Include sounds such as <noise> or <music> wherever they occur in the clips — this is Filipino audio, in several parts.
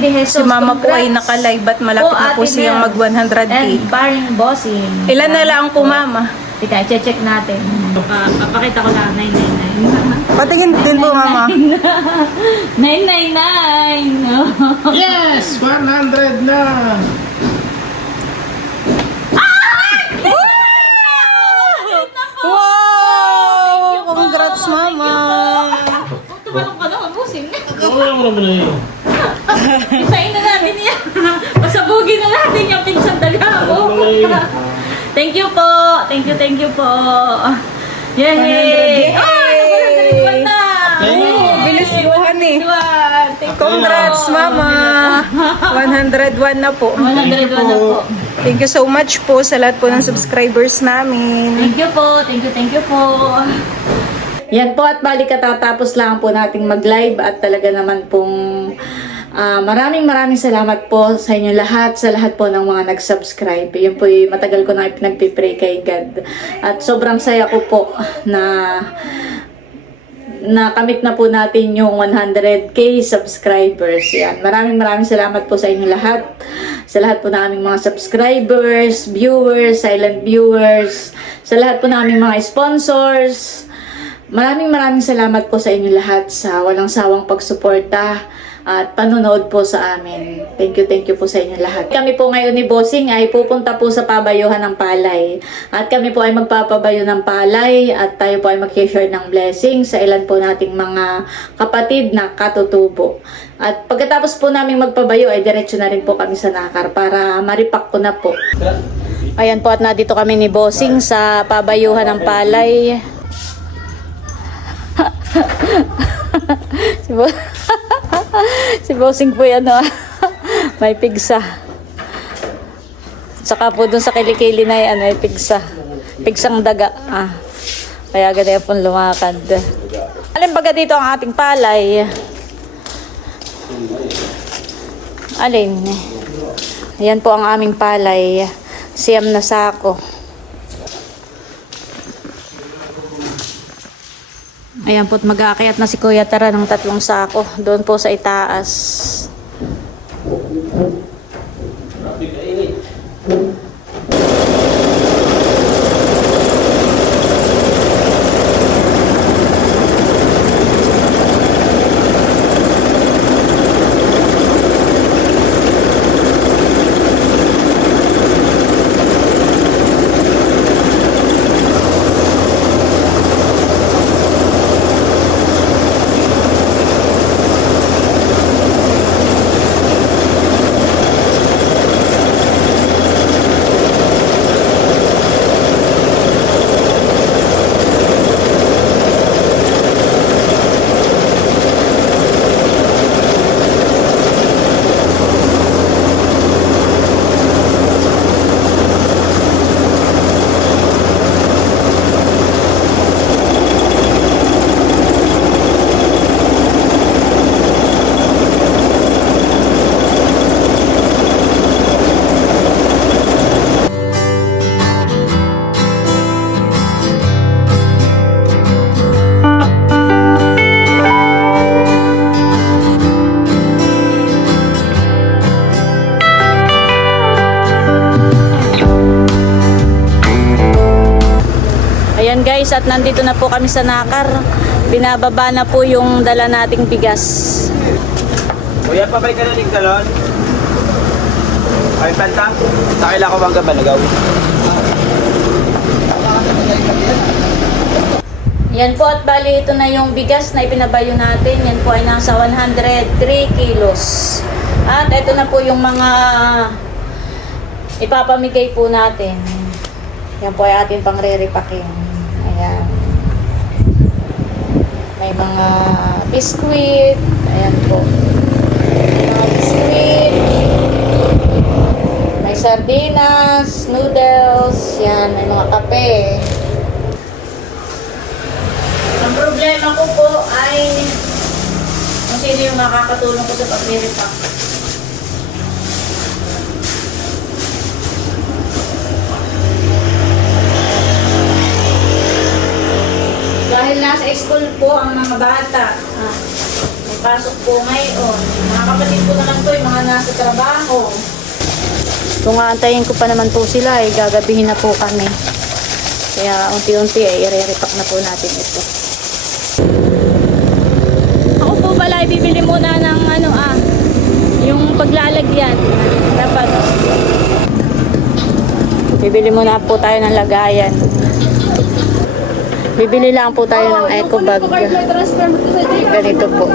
de Jesus. Si mama po ay Congrats naka-live at malapit na po siyang mag 100k. And paring bossing. Ilan na lang po mama? Tika, check natin. Pa, papakita ko lang, 999. Patingin din po mama. 999! <laughs> Yes! 100 na! Wow! Congrats mama! Tumalong ka naman, bossing. Oo, mo naman na yun. Isayin na natin yan. <laughs> Pasabugin na natin yung pinsan daga mo. Thank you po. Thank you, thank you po. Yay! 100 Ay, 101 na! Oh, bilis buhan eh. 101. Thank you. Congrats mama! <laughs> 101 na po. 101 na po. Thank you so much po sa lahat po ng subscribers namin. Thank you po. Thank you, thank you po. Yan po at bali katatapos lang po nating mag-live at talaga naman pong ah, maraming maraming salamat po sa inyo lahat, sa lahat po ng mga nag-subscribe. Yun po yung matagal ko na pinagpipray kay God. At sobrang saya ko po na nakamit na po natin yung 100k subscribers. Yan. Maraming maraming salamat po sa inyo lahat. Sa lahat po naming mga subscribers, viewers, silent viewers, sa lahat po naming mga sponsors. Maraming maraming salamat po sa inyo lahat sa walang sawang pagsuporta at panonood po sa amin. Thank you, thank you po sa inyo lahat. Kami po ngayon ni Bossing ay pupunta po sa pabayuhan ng palay. At kami po ay magpapabayo ng palay at tayo po ay mag-share ng blessing sa ilan po nating mga kapatid na katutubo. At pagkatapos po namin magpabayo ay diretso na rin po kami sa Nakar para maripak ko na po. Ayan po at nandito kami ni Bossing sa pabayuhan ng palay. <laughs> si, Bo- <laughs> si Bossing po yan, oh. may pigsa. Saka po dun sa kilikili na yan, may pigsa. Pigsang daga. Ah. Kaya ganyan po lumakad. Alin baga dito ang ating palay? Alin? Ayan po ang aming palay. Siyam na sako. Ayan po't mag-aakyat na si Kuya Tara ng tatlong sako. Doon po sa itaas. At nandito na po kami sa Nakar. Binababa na po yung dala nating bigas. Kuya, pabalik ka na ng galon. Ay, panta. Sakila ko bang gabanagaw? Yan po at bali ito na yung bigas na ipinabayo natin. Yan po ay nasa 103 kilos. At ito na po yung mga ipapamigay po natin. Yan po ay atin pang re-repakin. Ayan. May mga biskuit. Ayan po. Mga biskuit. May sardinas, noodles. Yan, may mga kape. Ang problema ko po ay kung sino yung makakatulong ko sa pag-repack. Dahil nasa school po ang mga bata. Ah, may pasok po ngayon. Mga kapatid ko naman po, yung mga nasa trabaho. Kung aantayin ko pa naman po sila, ay gagabihin na po kami. Kaya unti-unti ay i-repack na po natin ito. Ako po pala, bibili muna ng ano ah, yung paglalagyan. Dapat. Bibili muna po tayo ng lagayan. Bibili lang po tayo ng eco bag. Ganito po.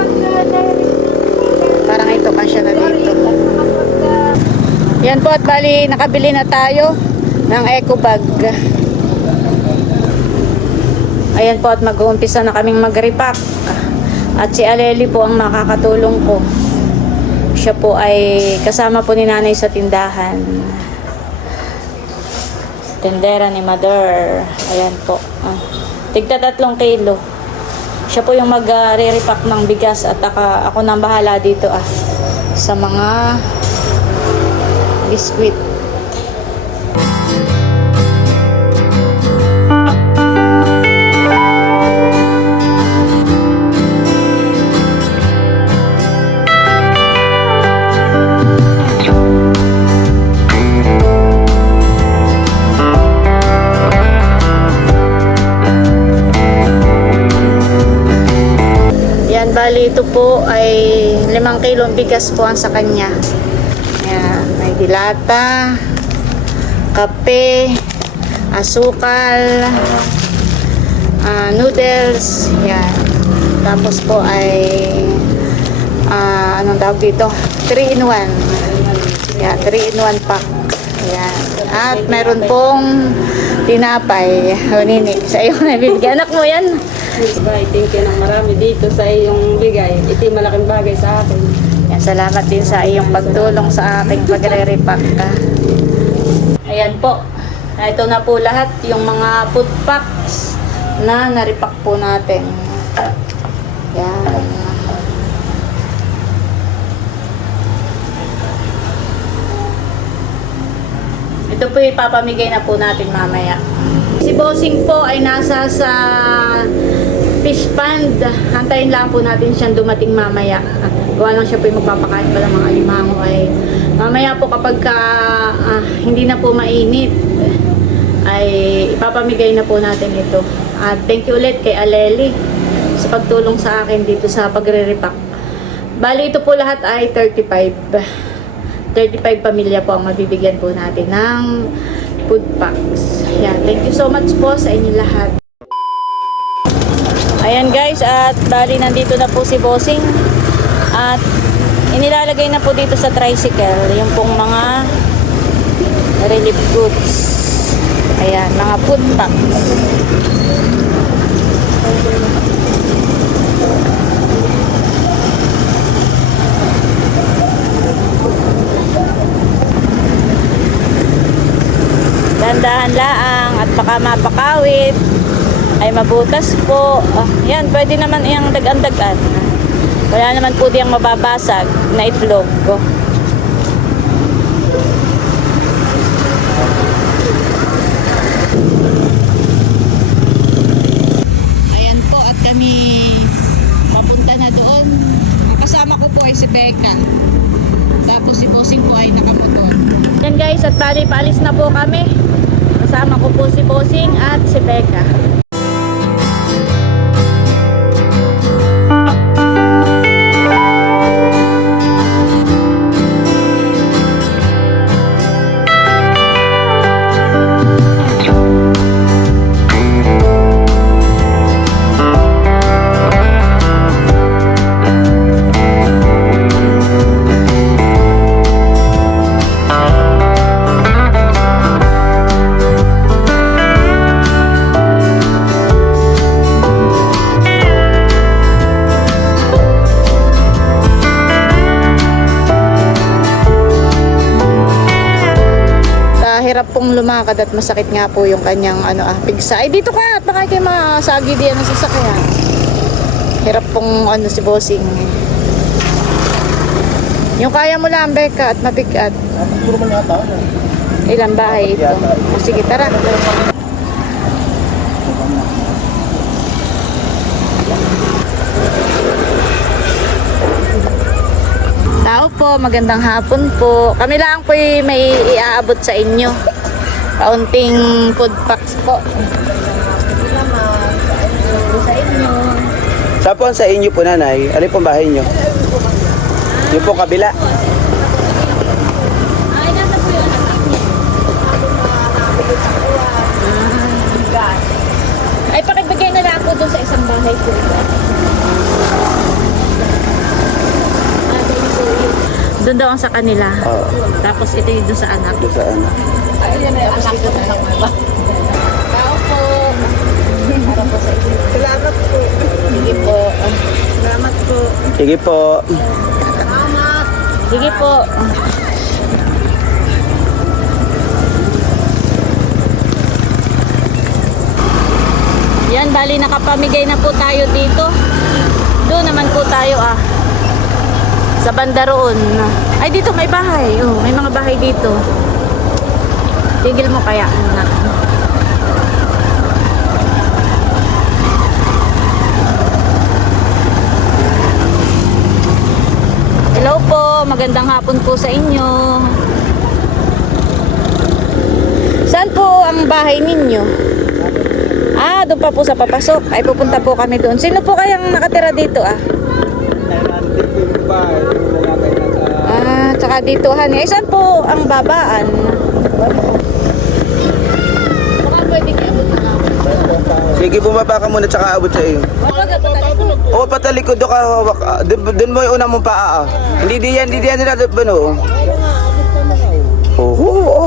Parang ito kasya na dito. Yan po at bali nakabili na tayo ng eco bag. Ayan po at mag-uumpisa na kaming mag-repack. At si Aleli po ang makakatulong ko. Siya po ay kasama po ni nanay sa tindahan. Tendera ni Mother. Ayan po. Ah. Tigta tatlong kilo. Siya po yung mag-re-repack ng bigas at aka, ako nang bahala dito ah. Sa mga biskwit. Kilong bigas po ang sa kanya. Yan, may dilata, kape, asukal, ah, noodles, yan. Tapos po ay ah, anong tawag dito? 3 in 1. Yan, 3 in 1 pack. Yan. At meron pong tinapay. Nini, sa iyo na bibigyan. Anak mo yan. Bye, thank you ng marami dito sa iyong bigay. Ito'y malaking bagay sa akin. Yan, salamat din sa iyong pagtulong sa aking pagre-repack. Ayan po. Ah, Ito na po lahat yung mga food packs na naripak po natin. Yan. Ito po ipapamigay na po natin mamaya. Si Bossing po ay nasa sa fish pond. Hantayin lang po natin siyang dumating mamaya. Gawa lang siya po yung magpapakain pala mga alimango ay mamaya po kapag ka, ah, hindi na po mainit ay ipapamigay na po natin ito. At thank you ulit kay Aleli sa pagtulong sa akin dito sa pagre-repack. Bali ito po lahat ay 35. 35 pamilya po ang mabibigyan po natin ng food packs. Yan. Thank you so much po sa inyo lahat. Ayan guys, at bali nandito na po si Bossing. At inilalagay na po dito sa tricycle yung pong mga relief goods. Ayan, mga food packs. Dandahan laang at baka mapakawit ay mabutas po. Ah, yan, pwede naman iyang dagan-dagan. Wala naman po diyang mababasag na itlog. Oh. Ayan po at kami papunta na doon. Kasama ko po ay si Becca. Tapos si Bossing po ay nakamotor. Yan guys, at bali paalis na po kami. Kasama ko po si Bossing at si Becca. Hirap pong lumakad at masakit nga po yung kanyang ano ah, pigsa. Ay dito ka, baka kayo masagi diyan sa sasakyan. Hirap pong ano si bossing. Yung kaya mo lang, Becca, at mabigat. Puro man yata. Ilang bahay ito? O, sige, tara. Hello po, magandang hapon po. Kami lang po may iaabot sa inyo. Kaunting food packs po. Sa inyo. Saan po sa inyo po nanay? Alin pong bahay nyo? Yung po kabila. Ay, yun. Ay, pakibigay na lang po doon sa isang bahay po. Doon daw ang sa kanila. Oo. Tapos ito yung doon sa anak. Doon sa ano. Tapos ito na lang mga Tao po. Para po sa inyo. Salamat po. Sige po. Salamat po. Sige po. Sige po. Yan, bali nakapamigay na po tayo dito. Doon naman po tayo ah. Sa banda roon. Ay, dito may bahay. Oh, may mga bahay dito. Tigil mo kaya. muna. Hello po, magandang hapon po sa inyo. Saan po ang bahay ninyo? Ah, doon pa po sa papasok. Ay, pupunta po kami doon. Sino po kayang nakatira dito ah? Ah, tsaka dito han. Eh, saan po ang babaan? Baka pwede kayo Sige, bumaba ka muna tsaka abot sa iyo. Oo, patalikod doon ka hawak. ah, Doon mo yung una mong paa. ah. Hindi di yan, hindi di yan nila doon? Oo, oo,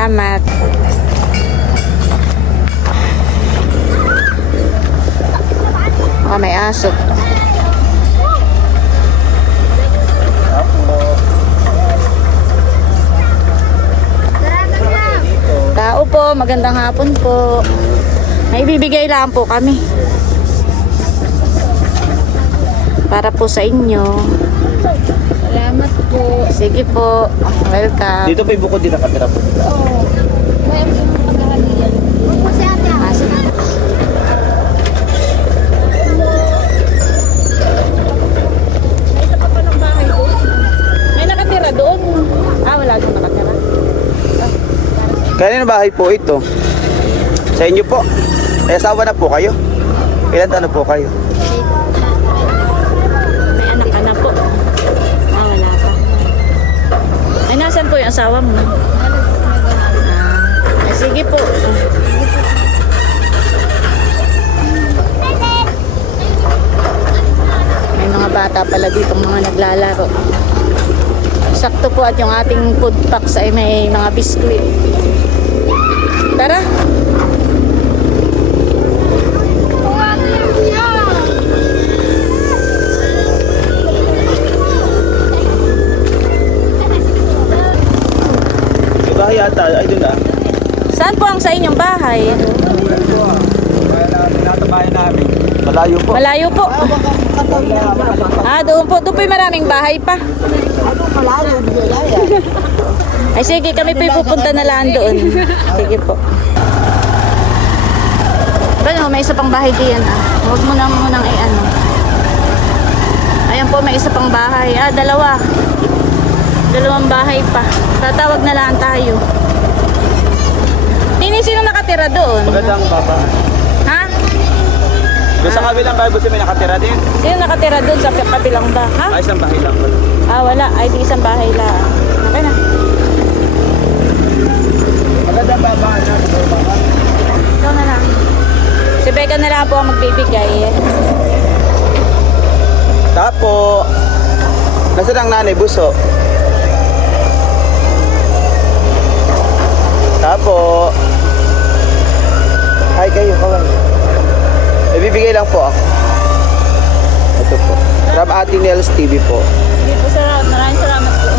salamat. Ah, may aso. Tao po, magandang hapon po. May bibigay lang po kami. Para po sa inyo. Po. Sige po. Welcome. Dito pa yung bukod din nakatira po. Ah, sige. May nakatira doon. Ah, wala doon nakatira. Kanino bahay po ito? Sa inyo po. May asawa na po kayo? Ilan taon na po kayo? May anak ka na po. Ah, wala pa. Ay, nasan po yung asawa mo? Ah, sige po. May mga bata pala dito mga naglalaro. Sakto po at yung ating food packs ay may mga biskuit. Tara! Yata, ay doon ah. Saan po ang sa inyong bahay? Tinatabayan namin. Malayo po. Malayo po. Ah, doon po. Doon po yung maraming bahay pa. Ay sige, kami po pupunta na lang doon. Sige po. Ano, may isa pang bahay diyan ah. Huwag mo na munang i-ano. Ayan po, may isa pang bahay. Ah, dalawa. Dalawang bahay pa. Tatawag na lang tayo. Nini, sino nakatira doon? Magandang baba. Ha? Doon sa kabilang bahay siya may nakatira din. Sino nakatira doon sa kabilang ba? Ha? Ay, isang bahay lang. Ah, wala. Ay, di isang bahay lang. Okay na. Magandang baba na. Ikaw na lang. Si Becca na lang po ang magbibigay. Tapo. Nasaan ang nanay buso? Wala po. Ay, kayo, kawan. Ibibigay lang po ako. Ito po. From Ate Nels TV po. Hindi po, sir. Maraming salamat po.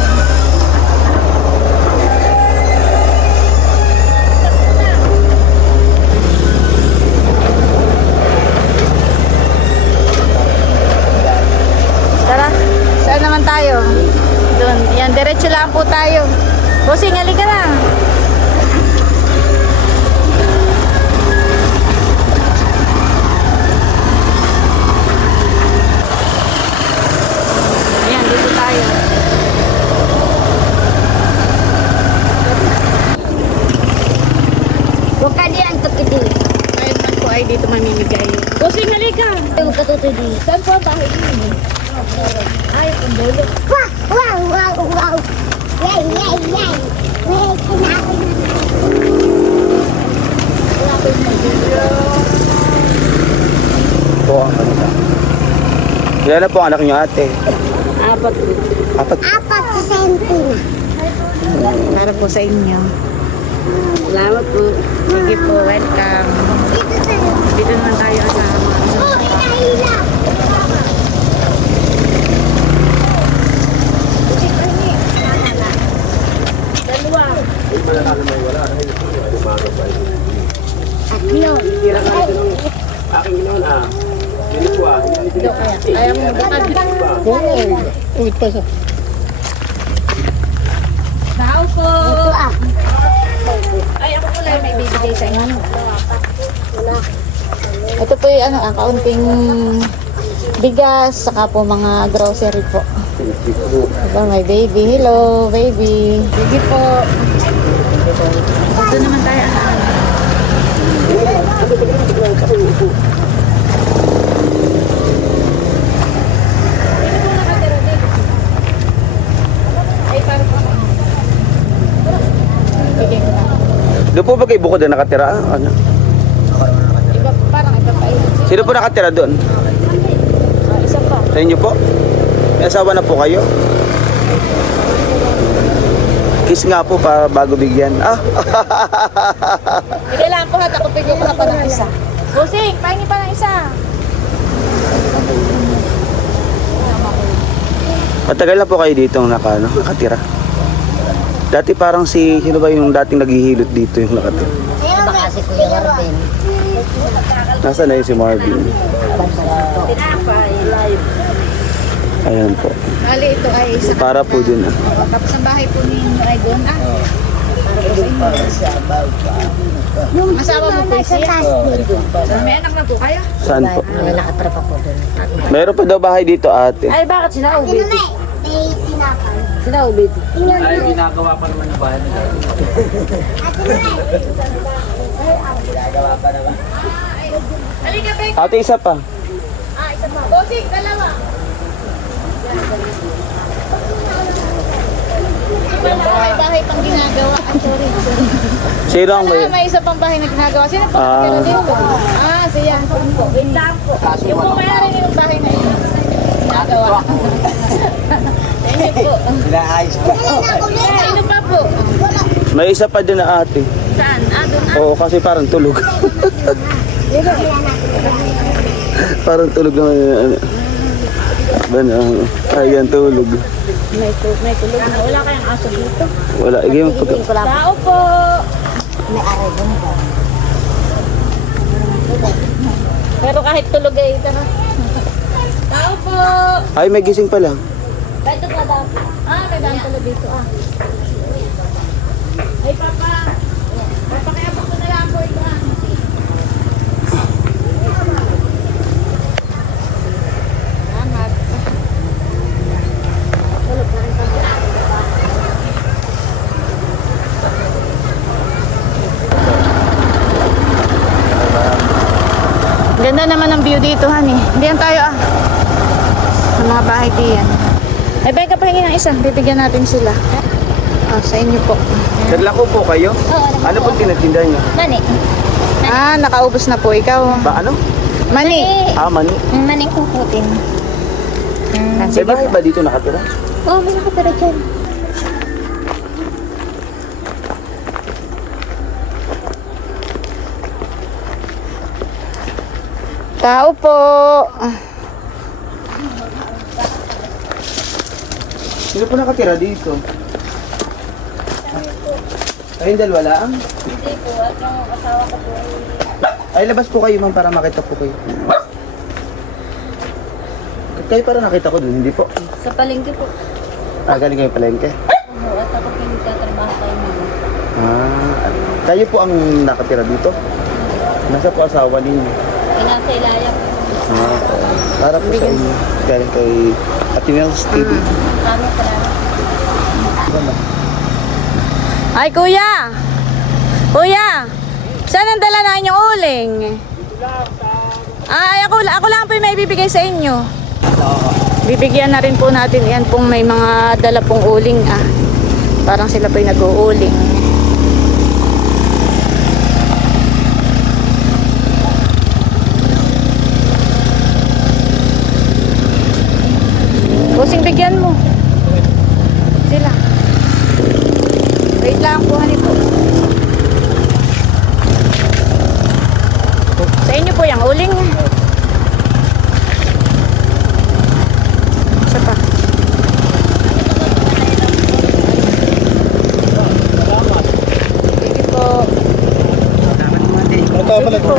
Tara, saan naman tayo? Doon. Yan, diretso lang po tayo. Bossing, halika na. Ilan na po ang anak niyo ate? Apat. Apat. Apat sa sentina. Para po sa inyo. Salamat po. Sige po, welcome. Dito tayo. Dito naman tayo sa mga Oh, hinahila. Tatlo. Kaya mo Uwit pa sa. Tao po. Ito ah. Ay, ako pala may bibigay sa inyo. Ito po yung ano, ah, kaunting bigas, saka po mga grocery po. Diba, may baby. Hello, baby. Sige po. Ito naman tayo. ah. Doon po ba kay Bukod na nakatira? Ano? Iba, parang iba pa yun. Sino po nakatira doon? Ah, isa pa. Sa inyo po? May asawa na po kayo? Kiss nga po para bago bigyan. Ah, <laughs> Hindi lang po hat, ako pigyan ko na pa ng isa. Busing, pahingi pa ng isa. matagal na po kayo dito naka, ano, nakatira. Dati parang si, sino ba yung dating naghihilot dito yung nakatira? Baka si Kuya Martin. Nasaan na yun si Marvin? Ayan po. Bali, ito ay isa. Para po dun. ah. Tapos ang bahay po ninyo ay doon. Ah, Yung Asawa mo po sa siya? so, may anak na po kayo? Saan po? May nakatrapa po doon. Meron pa daw bahay dito ate. Ay, bakit sinaubi? Ito tinapay. Sinaubi. Ay, ginagawa pa naman yung bahay nila. Ate na Ate, isa pa. Busing, dalawa. Iba na may bahay pang ginagawa. Ah, sorry, sorry. Sino ang Wala, may... isa pang bahay na ginagawa. Sino po Ah. nakatira dito? Ah, siya. Windang po. Yung po may-ari ng bahay na ito. Ginagawa. You po. Sino pa po? May isa pa din na ate. Saan? Ah, doon. Ah, Oo, kasi parang tulog. parang tulog naman yun. Ano. Ano, ayan tulog. may, tu- may tulog na. Wala kayang aso dito. Wala, igay mo pag... Tao po. May aray doon ba? Pero kahit tulog ay ito na. <laughs> Tao po. Ay, may gising pa Dito pa daw. Ah, may daan tulog dito ah. Ay, Papa. Papa, kaya pa ko na lang po ito ah. Ganda naman ng view dito, honey. Diyan tayo ah. Sa mga bahay diyan. Ay, Becca, pahingi ng isa. Bibigyan natin sila. Ah, sa inyo po. Naglako po kayo? Ano po tinatinda niyo? Mani. Ah, nakaubos na po ikaw. Ba ano? Mani. Ah, mani. Mani kukutin. Ah, May sige bahay po. ba dito nakatira? Oh, may nakatira dyan. Tao po. Ah, Sino po nakatira dito? Kayong dalawa lang? Hindi po, at yung asawa ko po Ay, labas po kayo ma'am para makita po kayo. kayo para nakita ko dun, hindi po. Sa palengke po. Ah, galing kayo palengke. Oo, at ako po nagtatrabaho tayo mga. Ah, kayo po ang nakatira dito? Nasa po asawa ninyo? Ay, nasa ilaya po. Ah, para po sa inyo. Galing kay Atinels TV. Maraming salamat. Ay, kuya! Kuya! Saan ang dala na inyong uling? Ay, ako, ako lang po yung may bibigay sa inyo. Bibigyan na rin po natin yan kung may mga dala pong uling ah. Parang sila po yung nag-uuling. Bigyan mo. Sila. Wait lang po, hani po. Sa inyo po yung uling. Isa pa. Sige po. Tao pala ito?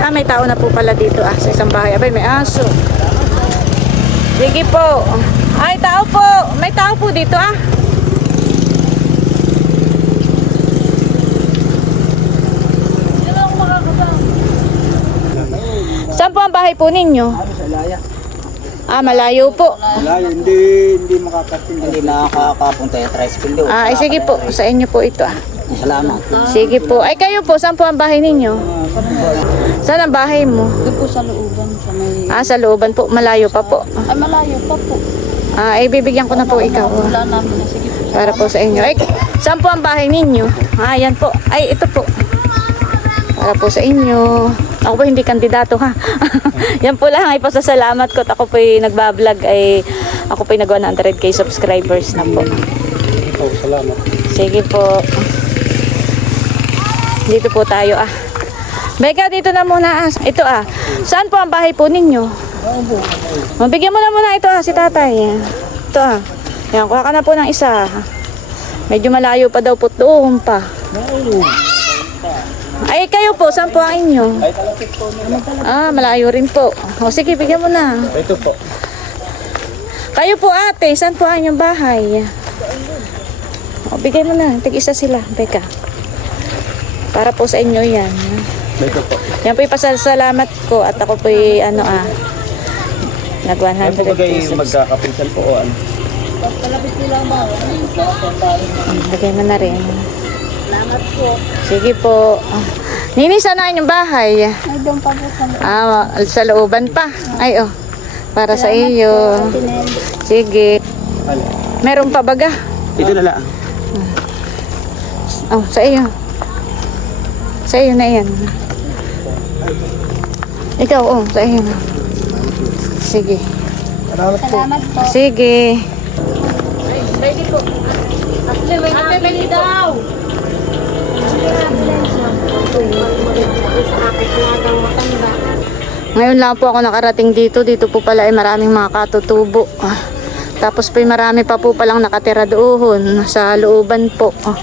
Ah, may tao na po pala dito ah, sa isang bahay. Abay, may aso. Sige po. Ay, tao po. May tao po dito ah. Saan po ang bahay po ninyo? Ah, malayo po. Wala, hindi, hindi makakating. Hindi nakakapunta yung tricycle doon. Ah, ay, sige po. Sa inyo po ito ah. Salamat. Sige po. Ay, kayo po. Saan po ang bahay ninyo? Saan ang bahay mo? Doon po sa looban, sa may... Ah, sa looban po. Malayo pa po. Ay, malayo pa po. Ah, ay, bibigyan ko na po ikaw. ah. Wala namin na. Sige po. Para po sa inyo. Ay, saan po ang bahay ninyo? Ah, yan po. Ay, ito po. Para po sa inyo. Ako po hindi kandidato ha. <laughs> yan po lang ay pasasalamat ko. at Ako po nagbablog ay ako po nag 100k subscribers na po. Oh, salamat. Sige po. Dito po tayo ah. Beka, dito na muna ah. Ito ah. Saan po ang bahay po ninyo? Mabigyan mo na muna ito ah, si tatay. Ito ah. Yan, kuha ka na po ng isa. Medyo malayo pa daw po doon pa. Ay, kayo po, saan po ang inyo? Ah, malayo rin po. O sige, bigyan mo na. Ito po. Kayo po ate, saan po ang inyong bahay? O, bigay mo na. Tig-isa sila. Teka. Para po sa inyo yan. Po. Yan po yung pasasalamat ko at ako po yung ano ah. Nag 100 Ano po ba kayo pesos. magkakapinsan po o ano? Lagay mo na rin. Salamat po. Sige po. Nini, saan na inyong bahay? Ay, doon pa po sa Ah, sa looban pa. Ay, oh. Para sa iyo. Sige. Meron pa baga? Ito na lang. Oh, sa iyo. Sa iyo na yan. Ikaw, oh, sa iyo. Sige. Salamat po. Sige. Ate, may daw. Ngayon lang po ako nakarating dito. Dito po pala ay maraming mga katutubo. Ah, Tapos po marami pa po palang nakatira doon sa looban po. Ah,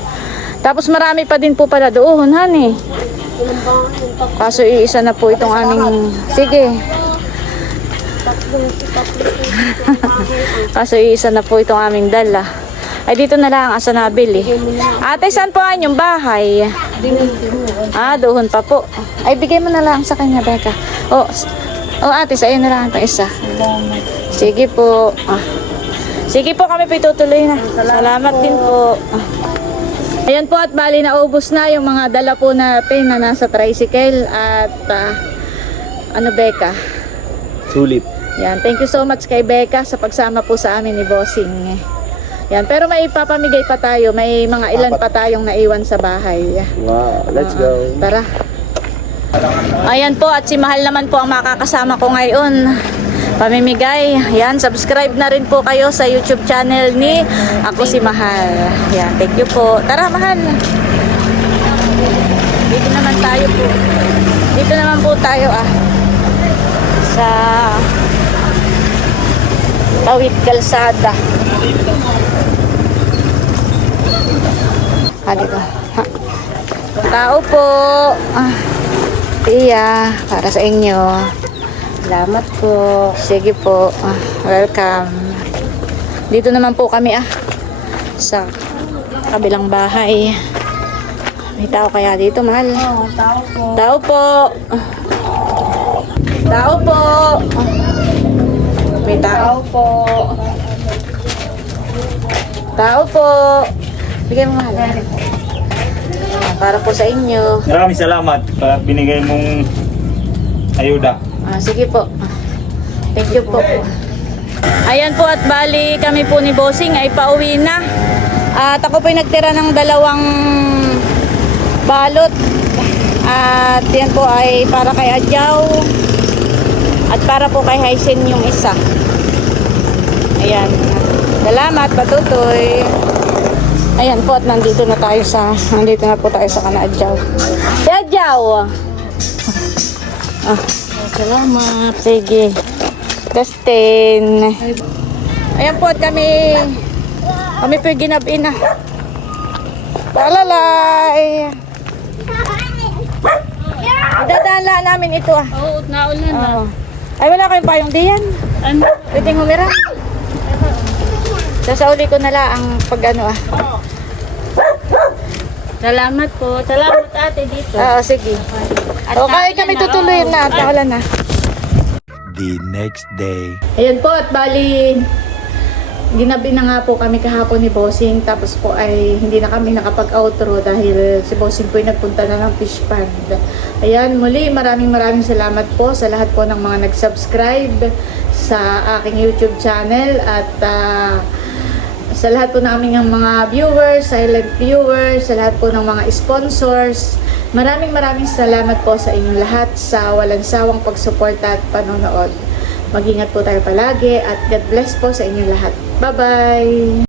Tapos marami pa din po pala doon, honey. Kaso iisa na po itong aming... Sige. <laughs> Kaso iisa na po itong aming dala. Ay dito na lang asa nabili. Ate, saan po ang inyong bahay? Ah, doon pa po. Ay, bigay mo na lang sa kanya, Becca. Oh, s- oh ate, sa na lang itong isa. Sige po. Ah. Sige po, kami po itutuloy na. Salamat din po. Ah. Ayan po at bali na ubos na yung mga dala po natin na nasa tricycle at ah, ano Becca. Sulit. Yan, thank you so much kay Becca sa pagsama po sa amin ni Bossing. Yan, pero may ipapamigay pa tayo. May mga ilan pa tayong naiwan sa bahay. Wow, let's go. Tara. Ayan po at si Mahal naman po ang makakasama ko ngayon. Pamimigay. Yan, subscribe na rin po kayo sa YouTube channel ni Ako si Mahal. Yan, thank you po. Tara, Mahal. Dito naman tayo po. Dito naman po tayo ah. Sa Tawid Kalsada. Halika. Ha. Tao po. Ah. Tiya, para sa inyo. Salamat po. Sige po. Ah, welcome. Dito naman po kami ah. Sa kabilang bahay. May tao kaya dito, mahal? Oo, tao po. Tao po. Tao po. May tao. Tao po. Tao po. Bigyan mo mahal. Ah, Para po sa inyo. Maraming salamat sa binigay mong ayuda. Ah, sige po. Thank you po. Ayan po at bali kami po ni Bossing ay pauwi na. At ako po ay nagtira ng dalawang balot. At yan po ay para kay Adjaw. At para po kay Hysen yung isa. Ayan. Salamat, patutoy. Ayan po at nandito na tayo sa, nandito na po tayo sa kana Adjaw. Si! Ah, salamat. Sige. Dustin. Ayan po at kami kami po ginabin na. Talalay. Dadaan lang namin ito ah. Oo, naulan na. Oo. Ay wala kayong payong diyan. Ano? Pwedeng humira. Sasauli ko na lang ang pag ano ah. Salamat po. Salamat ate dito. Oo, sige. Okay, kami tutuloy na at naulan na. the next day. Ayan po at bali ginabi na nga po kami kahapon ni Bossing tapos po ay hindi na kami nakapag-outro dahil si Bossing po ay nagpunta na ng fish pond. Ayan, muli maraming maraming salamat po sa lahat po ng mga nag-subscribe sa aking YouTube channel at ah, sa lahat po namin ng mga viewers, silent viewers, sa lahat po ng mga sponsors. Maraming maraming salamat po sa inyong lahat sa walang sawang pagsuporta at panonood. Mag-ingat po tayo palagi at God bless po sa inyong lahat. Bye-bye!